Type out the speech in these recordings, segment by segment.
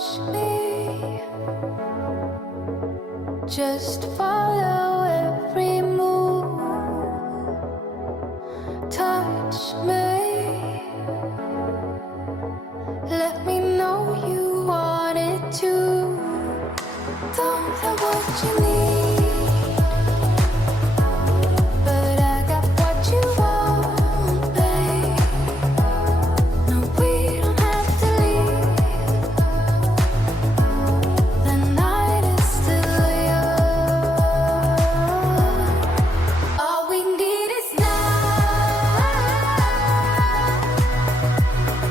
Watch me, just follow every move. Touch me, let me know you want it too. Don't have what you need, but I got what you want, babe. No, we don't have to leave. The night is still young. All we need is now.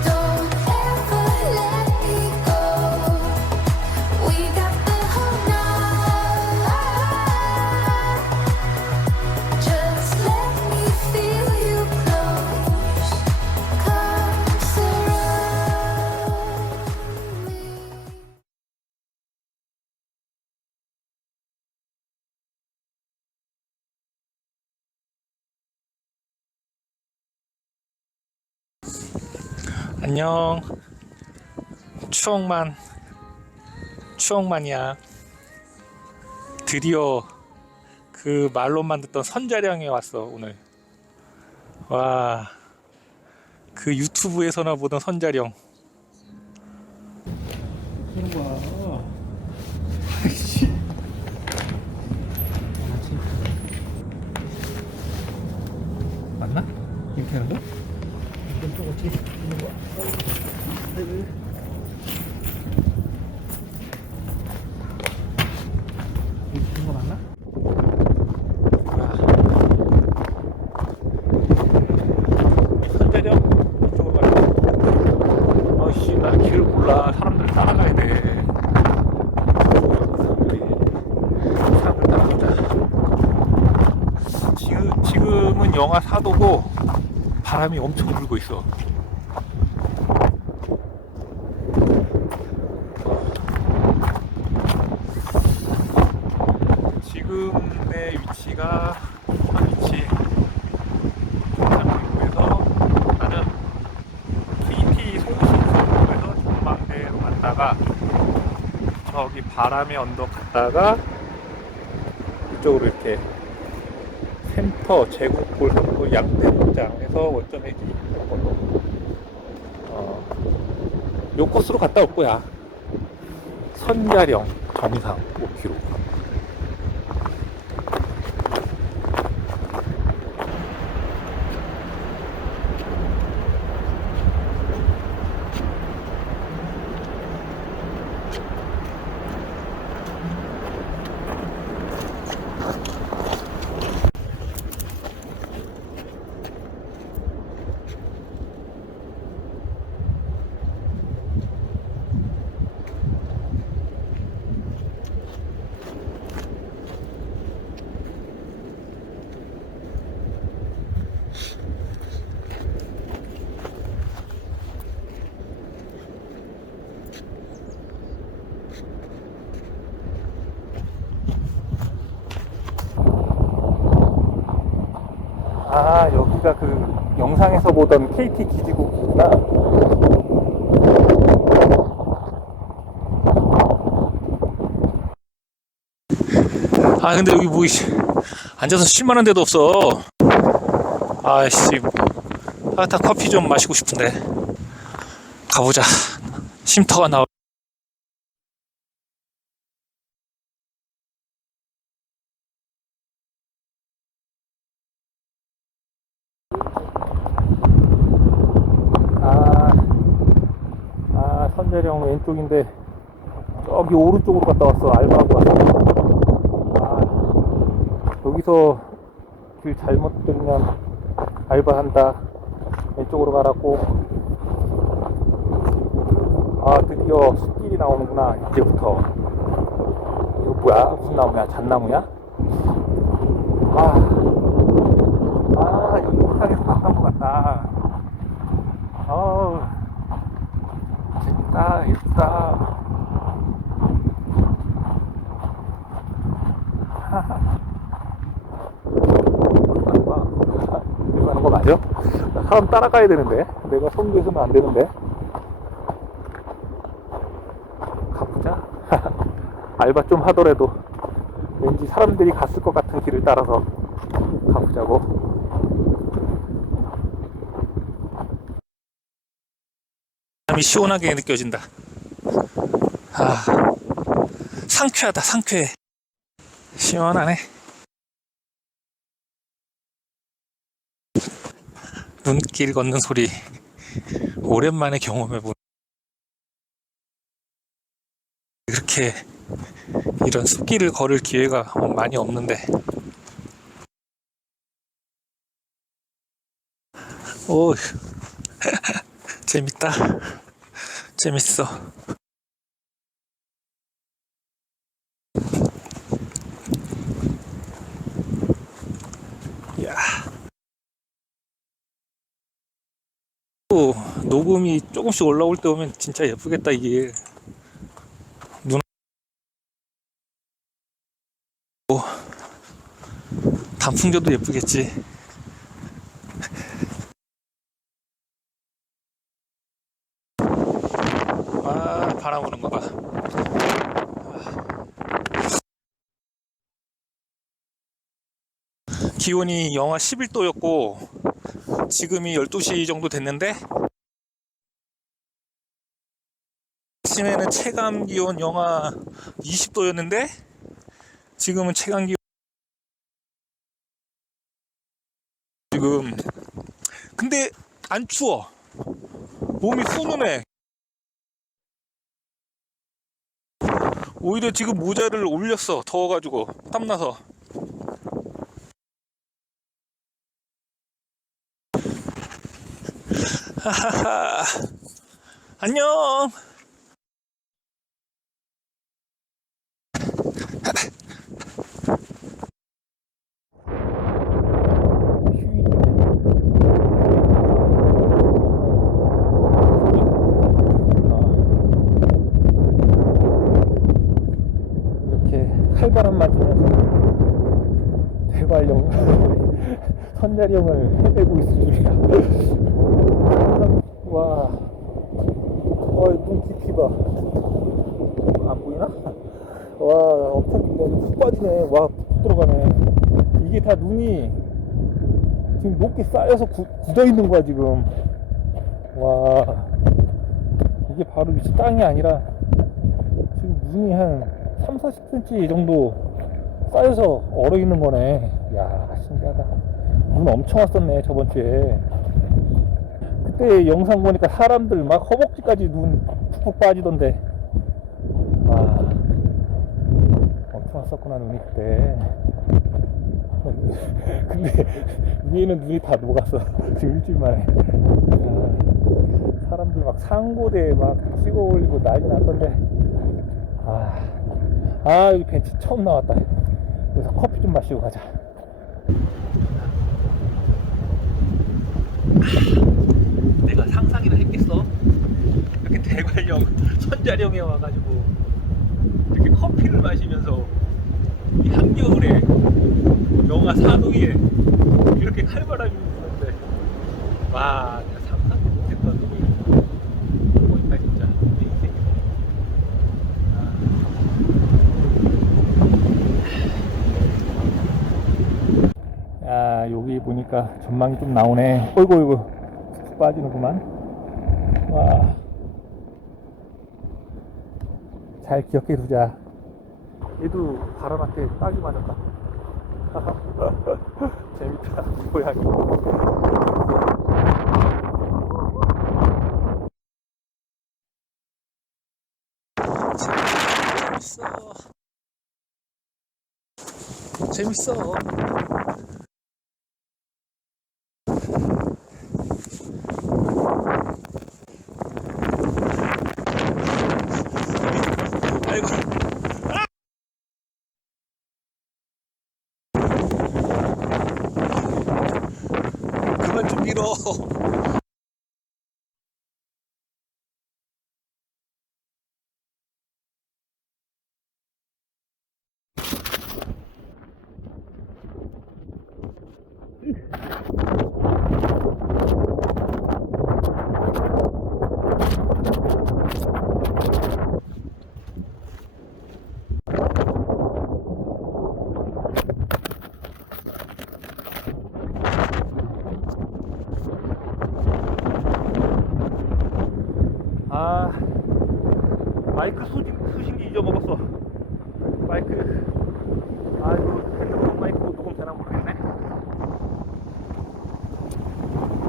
Don't ever let me go. We got the whole night. Just let me feel you close, surround me. 안녕. 추억만이야. 드디어 그 말로만 듣던 선자령에 왔어 오늘. 와, 그 유튜브에서나 보던 선자령. 그런 거야. 아이씨. 맞나? 이렇게 하는 거? 이건 또 어떻게 하는 거야? 이렇게 거 맞나? 선자령 이쪽으로 가자. 아씨, 나 길을 몰라. 사람들 따라가야 돼. 사람들 따라가자. 지금은 영하 4도고 바람이 엄청 불고 있어. 지금의 위치가 위치 상륙에서 나는 KT 송신선로에서 전망대로 갔다가 저기 바람의 언덕 갔다가 이쪽으로 이렇게 센터 제국골 선로 양태장에서 원점이지. 요 코스로 갔다 올 거야. 선자령 정상 5km. 아, 여기가 그 영상에서 보던 KT 기지국이구나. 아, 근데 여기 뭐 앉아서 쉴만한 데도 없어. 아씨, 따뜻한 커피 좀 마시고 싶은데. 가보자. 쉼터가 나올. 선자령 왼쪽인데 저기 오른쪽으로 갔다 왔어. 알바하고 왔어. 여기서 길 잘못 들면 알바한다. 왼쪽으로 가라고. 드디어 숲길이 나오는구나. 이제부터. 이거 뭐야? 무슨 나무야? 잣나무야? 여기 영상에서 봤던 것 같다. 재밌다, 예쁘다. 이거 하는 거 맞아? 사람 따라가야 되는데. 내가 선두에 서면 안 되는데. 알바 좀 하더라도 왠지 사람들이 갔을 것 같은 길을 따라서 가보자고. 바람이 시원하게 느껴진다. 아, 상쾌하다, 상쾌해. 시원하네. 눈길 걷는 소리 오랜만에 경험해보네. 그렇게 이런 숲길을 걸을 기회가 많이 없는데. 오, 재밌다. 재밌어. 야, 또 녹음이 조금씩 올라올 때 오면 진짜 예쁘겠다 이게. 눈, 단풍져도 예쁘겠지. 아, 바람 부는 거 봐. 기온이 영하 11도였고 지금이 12시 정도 됐는데 아침에는 체감 기온 영하 20도였는데 지금은 체감 기온 지금 근데 안 추워. 몸이 훈훈해. 오히려 지금 모자를 올렸어. 더워가지고 땀나서. 하하하. 안녕. 이렇게 칼바람 맞으면서 대관령 선자령을 헤매고 있을 줄이야. 와, 눈 깊이 봐. 안 보이나? 와, 엄청 깊네. 푹 빠지네. 와, 푹 들어가네. 이게 다 눈이 지금 높게 쌓여서 굳어 있는 거야, 지금. 와, 이게 바로 위치 땅이 아니라 지금 눈이 한 30-40cm 정도 쌓여서 얼어 있는 거네. 야, 신기하다. 눈 엄청 왔었네, 저번 주에. 그때 영상 보니까 사람들 막 허벅지까지 눈 푹푹 빠지던데. 와, 엄청 왔었구나, 눈이 그때. 근데 위에는 눈이 다 녹았어. 지금 일주일 만에. 사람들 막 상고대에 막 찍어 올리고 난리 났던데. 여기 벤치 처음 나왔다. 그래서 커피 좀 마시고 가자. 내가 상상이나 했겠어? 이렇게 대관령 선자령에 와가지고 이렇게 커피를 마시면서 이 한겨울에 영하 4도에 이렇게 칼바람이 부는데, 와, 내가 상상도 못했던 일이 보고 있다 진짜. 내 인생에서. 여기 보니까 전망이 좀 나오네. 어이구 툭툭 빠지는구만. 와, 잘 기억해 두자. 얘도 바람한테 딱이 맞았다. 재밌다, 고양이. 재밌어. 아이고. 그만 좀 밀어. 아, 마이크 수신기 잊어먹었어. 마이크. 아, 이거 핸드폰 마이크 녹음 되나 모르겠네.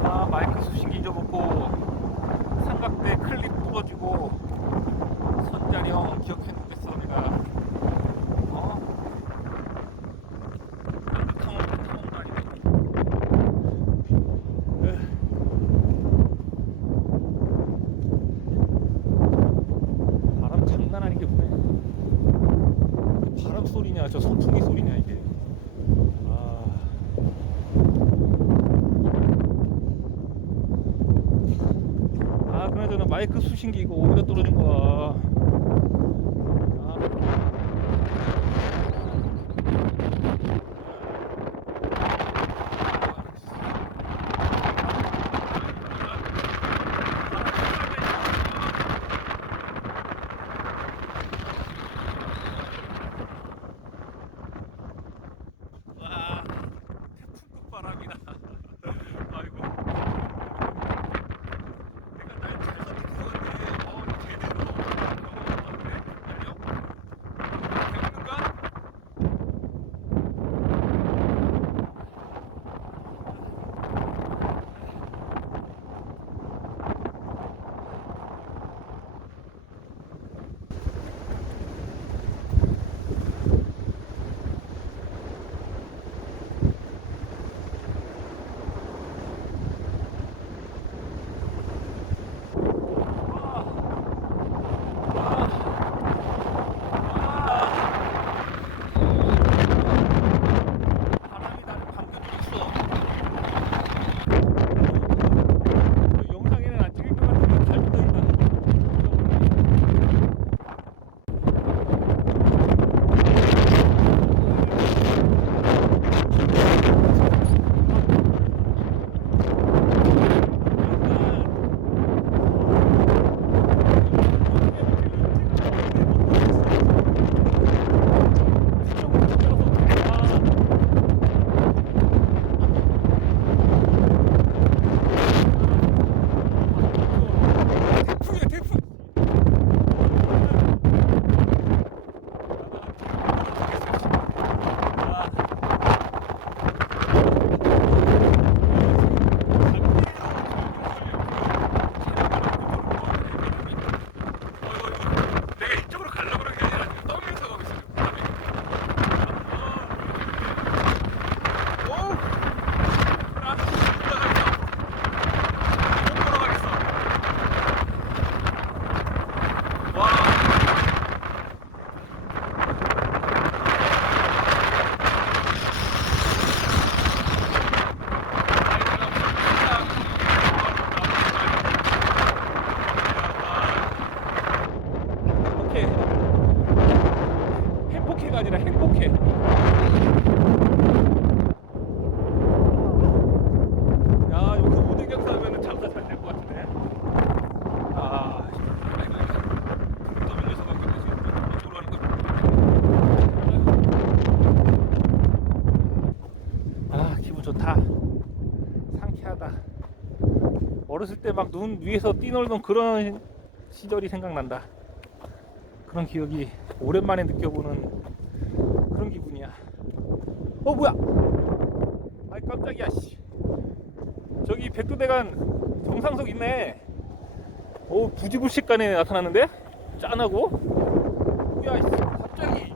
아, 마이크 수신기 잊어먹고, 삼각대 클립 부러지고, 선자령 기억했는데 써, 내가. 어? 탕원도 아니네. 바람 장난 아닌 게 뭐네. 바람 소리냐, 저 선풍기 소리냐, 이게. 그나저나 마이크 수신기 이거 오히려 떨어진 거야. 와, 태풍급 바람이다. 아이고. 내가 날 잘 선택했었는데, 제대로 넘어갔네. 안녕? 재밌는가? 바람이 나를 감겨주고 있어. 영상에는 안 찍을 것 같은데 잘 붙어있다. 태풍이야, 태풍. 내가 이쪽으로 가려고 그런 게 아니라 떠면서 가고 있어. 오! 아, 못 걸어가겠어. 와. 행복해. 행복해가 아니라 행복해. 야, 여기서 모든 경사하면 장사 잘 될 것 같은데. 아, 아이고, 떠밀려서 가고 있어. 돌아가는 거. 아, 기분 좋다. 상쾌하다. 어렸을 때 막 눈 위에서 뛰놀던 그런 시절이 생각난다. 그런 기억이 오랜만에 느껴보는 그런 기분이야. 뭐야? 아이, 깜짝이야, 씨. 저기 백두대간 정상석 있네. 오, 부지불식간에 나타났는데? 짠하고? 뭐야, 씨. 갑자기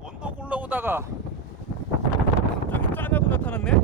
언덕 올라오다가 갑자기 짠하고 나타났네?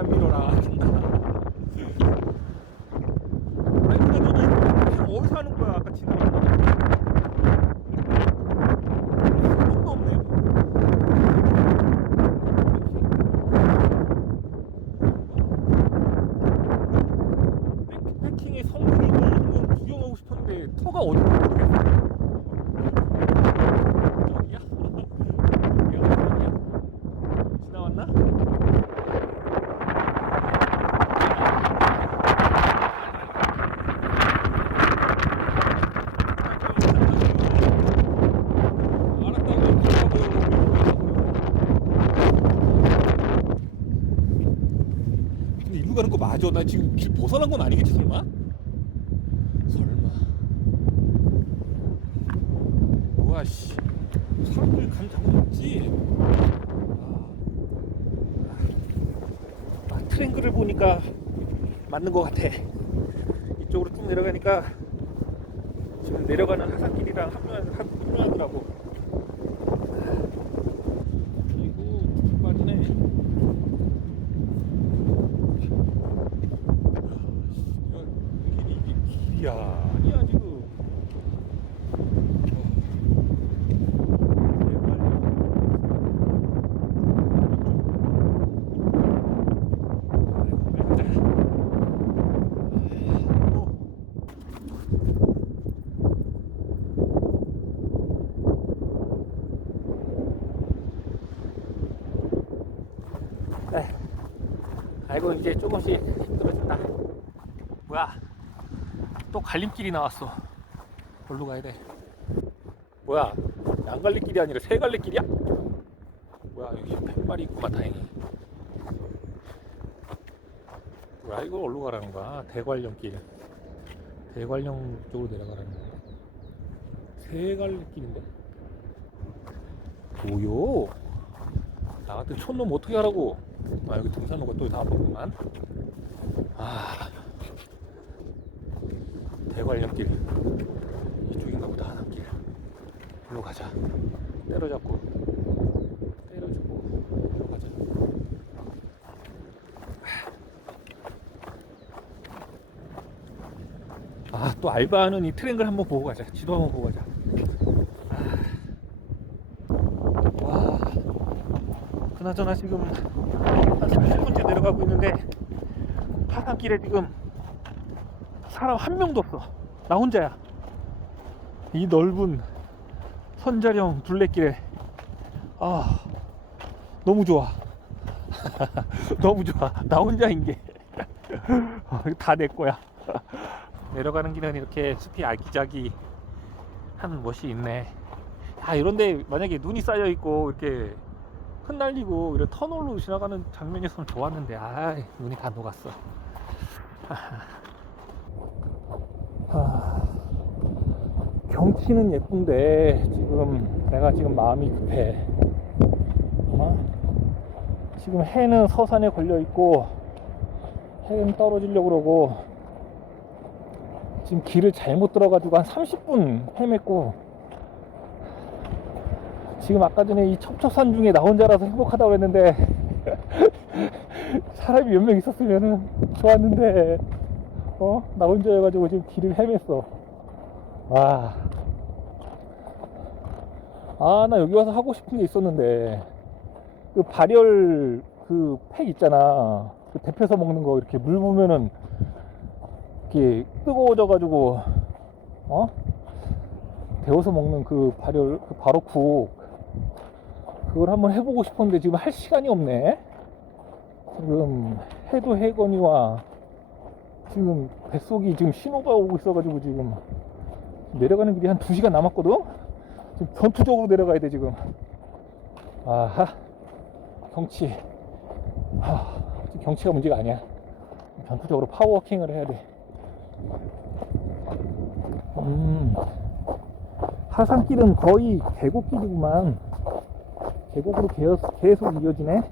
나만 밀어라 간다. 아니 근데 너는 지금 어디서 하는 거야? 아까 지나갔는데 손도 없네. 백패킹의 성분을 한번 구경하고 싶었는데 터가 어딘지 모르겠어. 여기야? 여기야? 어디야? 지나왔나? 근데 일로 가는 거 맞아? 나 지금 길 벗어난 건 아니겠지 설마? 설마. 우와 씨. 사람들 감 잡아먹지? 트랭글을 보니까 맞는 것 같아. 이쪽으로 쭉 내려가니까 지금 내려가는 하산길이랑 합류하더라고. 그리고 쭉 빠지네. 이게 길이야 아니야 지금. 아이고 이제 조금씩 힘들어진다. 뭐야 또 갈림길이 나왔어. 어디로 가야 돼? 뭐야 양갈래길이 아니라 세갈래길이야? 뭐야 여기 팻말이 있구만 다행히. 뭐야 이거 어디로 가라는 거야? 대관령길. 대관령 쪽으로 내려가라는 거야. 세갈래길인데? 뭐요? 나 같은 촌놈 어떻게 하라고? 아 여기 등산로가 또 다 보구만. 아 대관령길 이쪽인가 보다. 하남길 일로 가자. 때려잡고 일로 가자. 아 또 알바하는 이 트랭글 한번 보고 가자. 지도 한번 보고 가자. 와 그나저나 지금 한 30분째 내려가고 있는데 파산길에 지금 사람 한 명도 없어. 나 혼자야. 이 넓은 선자령 둘레길에 아 너무 좋아. 너무 좋아. 나 혼자인 게 다 내 거야. 내려가는 길은 이렇게 숲이 아기자기 한 멋이 있네. 아 이런데 만약에 눈이 쌓여 있고 이렇게 흩날리고 이런 터널로 지나가는 장면이었으면 좋았는데 아 눈이 다 녹았어. 경치는 예쁜데 지금 내가 지금 마음이 급해. 지금 해는 서산에 걸려 있고 해는 떨어지려고 그러고 지금 길을 잘못 들어가지고 한 30분 헤맸고 지금 아까 전에 이 첩첩산 중에 나 혼자라서 행복하다고 했는데 사람이 몇 명 있었으면 좋았는데 나 혼자여가지고 지금 길을 헤맸어. 나 여기 와서 하고 싶은 게 있었는데 그 발열 그 팩 있잖아. 그 데펴서 먹는 거 이렇게 물 보면은 이렇게 뜨거워져가지고 데워서 먹는 그 발열 그 바로쿡 그걸 한번 해보고 싶었는데 지금 할 시간이 없네. 지금 해도 해거니와 지금 뱃속이 지금 신호가 오고 있어가지고 지금 내려가는 길이 한 2시간 남았거든. 지금 전투적으로 내려가야 돼 지금. 아하 경치 지금 경치가 문제가 아니야. 전투적으로 파워워킹을 해야 돼. 하산길은 거의 계곡길이구만. 계곡으로 계속 이어지네.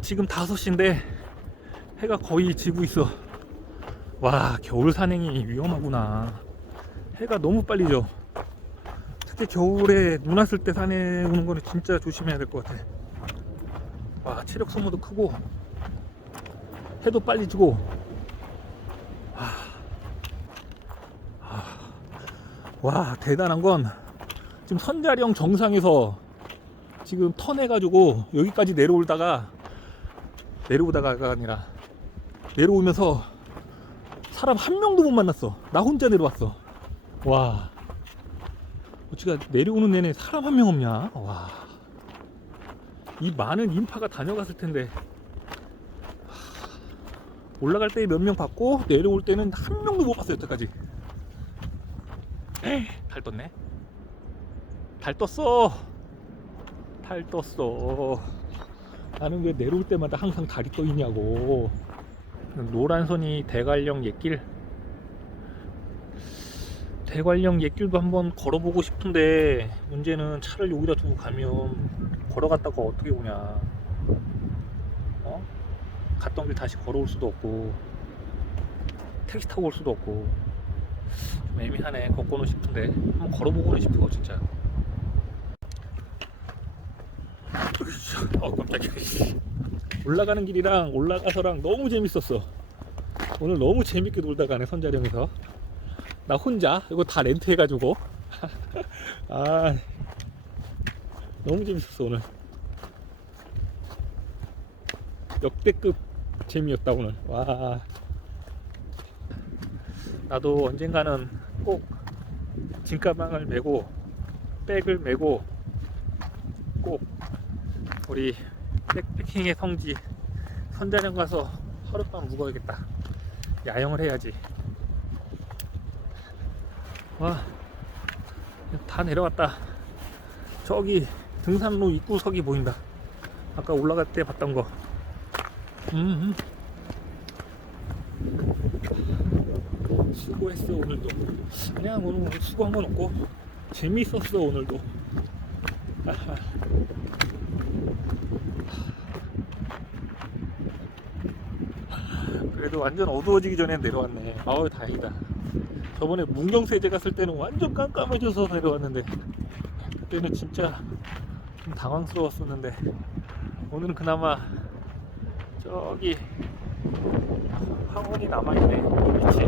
지금 5시인데 해가 거의 지고 있어. 와 겨울 산행이 위험하구나. 해가 너무 빨리 져. 특히 겨울에 눈 왔을 때 산에 오는 거는 진짜 조심해야 될 것 같아. 와, 체력 소모도 크고 해도 빨리 지고. 와, 대단한 건 지금 선자령 정상에서 지금 턴해가지고 여기까지 내려오다가 내려오다가가 아니라 내려오면서 사람 한 명도 못 만났어. 나 혼자 내려왔어. 와, 어찌가 내려오는 내내 사람 한 명 없냐. 와, 이 많은 인파가 다녀갔을 텐데 올라갈 때 몇 명 봤고 내려올 때는 한 명도 못 봤어요. 여태까지. 달 떴네. 달 떴어. 달 떴어. 나는 왜 내려올 때마다 항상 달이 떠 있냐고. 노란 선이 대관령 옛길. 대관령 옛길도 한번 걸어보고 싶은데 문제는 차를 여기다 두고 가면 걸어갔다가 어떻게 오냐. 어? 갔던 길 다시 걸어올 수도 없고 택시 타고 올 수도 없고 좀 애매하네. 걷고는 싶은데 한번 걸어보고는 싶어 진짜. 깜짝이야. 올라가는 길이랑 올라가서랑 너무 재밌었어. 오늘 너무 재밌게 놀다 가네. 선자령에서 나 혼자 이거 다 렌트 해가지고 아, 너무 재밌었어. 오늘 역대급 재미였다 오늘. 와, 나도 언젠가는 꼭 짐가방을 메고 백을 메고 꼭 우리 백패킹의 성지 선자령 가서 하룻밤 묵어야겠다. 야영을 해야지. 와, 다 내려왔다. 저기 등산로 입구석이 보인다. 아까 올라갈 때 봤던 거. 수고했어 오늘도. 그냥 오늘 수고한 건 없고 재밌었어 오늘도. 그래도 완전 어두워지기 전에 내려왔네. 아우 다행이다. 저번에 문경세제 갔을 때는 완전 깜깜해져서 내려왔는데 그때는 진짜 좀 당황스러웠었는데 오늘은 그나마 저기 황혼이 남아있네. 그렇지.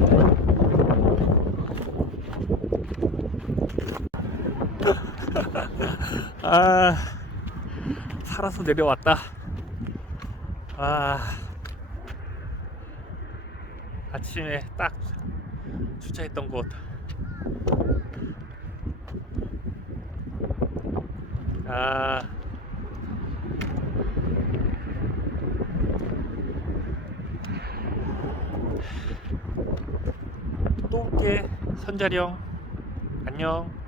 아, 살아서 내려왔다. 아, 아침에 딱 주차했던 곳. 아, 또 올게. 선자령 안녕.